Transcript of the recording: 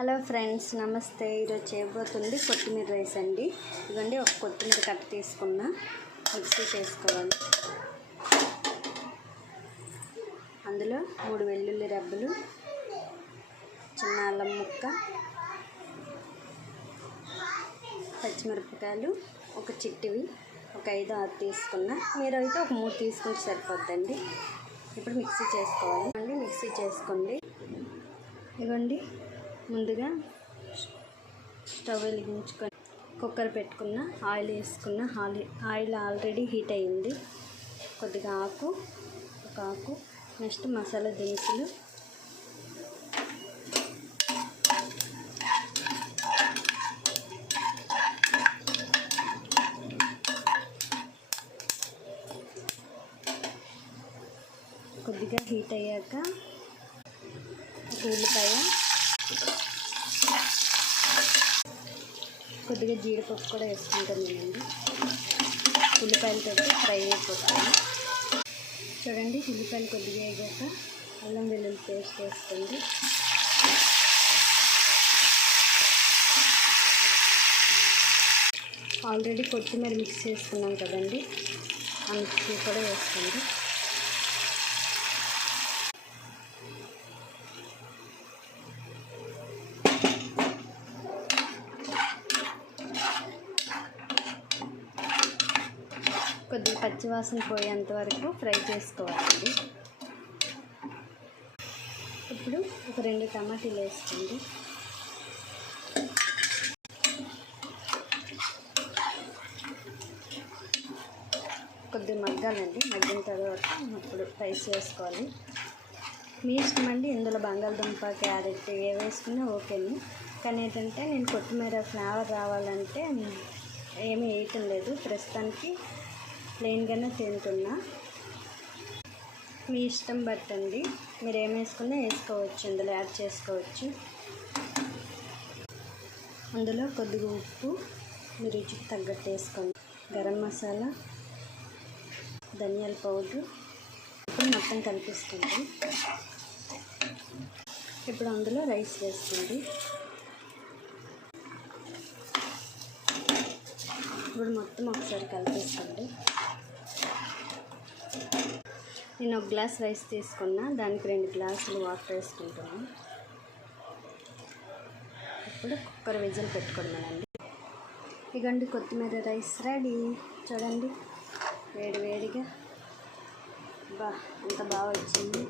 Hello friends, నమస్తే. ఈరోజు చేయబోతుంది కొత్తిమీర రైస్ అండి. ఇదిగోండి, ఒక కొత్తిమీర కట్ట తీసుకున్న మిక్సీ చేసుకోవాలి. అందులో 3 వెల్లుల్లి రెబ్బలు, చిన్న అల్లం ముక్క, పచ్చిమిరపకాయలు ఒక చిట్టివి, ఒక 5-6 తీసుకున్న. మీరైతే ఒక 3 తీసుకుంటే సరిపోద్దండి. ఇప్పుడు మిక్సీ చేసుకోవాలి. మిక్సీ చేసుకోండి. ఇదిగోండి, ముందుగా స్టవ్ వెలిగించుకొని కుక్కర్ పెట్టుకున్న, ఆయిల్ వేసుకున్న. ఆయిల్ ఆల్రెడీ హీట్ అయ్యింది. కొద్దిగా ఒక ఆకు, నెక్స్ట్ మసాలా దినుసులు, కొద్దిగా హీట్ అయ్యాక ఒక ఉల్లిపాయ, కొద్దిగా జీడిపప్పు కూడా వేసుకుంటానండి. ఉల్లిపాయలతో ఫ్రై అయిపోతాయి. చూడండి, ఉల్లిపాయలు కొద్దిగా వేగాక అల్లం వెల్లుల్లి పేస్ట్ వేసుకోండి. ఆల్రెడీ కొత్తిమీర మిక్స్ చేసుకున్నాం కదండి, ఆ మిక్సీ కూడా వేసుకోండి. కొద్దిగా పచ్చివాసన పోయేంత వరకు ఫ్రై చేసుకోవాలండి. ఇప్పుడు ఒక 2 టమాటీలు వేసుకోండి. కొద్దిగా మగ్గాలండి. మగ్గిన తర్వాత అప్పుడు ఫ్రై చేసుకోవాలి. మీ ఇష్టం అండి. ఇందులో బంగాళదుంప, క్యారెట్ ఏ వేసుకున్నా ఓకేని. కానీ ఏంటంటే నేను కొత్తిమీర ఫ్లేవర్ రావాలంటే ఏమీ వేయటం లేదు. ప్రస్తుతానికి ప్లెయిన్గానే తింటున్నా. మీ ఇష్టం బట్టండి, మీరు ఏం వేసుకున్నా వేసుకోవచ్చు, ఇందులో యాడ్ చేసుకోవచ్చు. అందులో కొద్దిగా ఉప్పు మీ రుచికి తగ్గట్టు వేసుకోండి. గరం మసాలా, ధనియాల పౌడర్. ఇప్పుడు మొత్తం కలిపిస్తుంది. ఇప్పుడు అందులో రైస్ వేసుకోండి. ఇప్పుడు మొత్తం ఒకసారి కలిపేసుకోండి. నేను 1 గ్లాస్ రైస్ తీసుకున్నా, దానికి 2 గ్లాసులు వాటర్ వేసుకుంటున్నాను. ఇప్పుడు కుక్కర్ విజిల్ పెట్టుకున్నానండి. ఇదిగోండి, కొత్తిమీర రైస్ రెడీ. చూడండి, వేడిగా ఎంత బాగా వచ్చింది.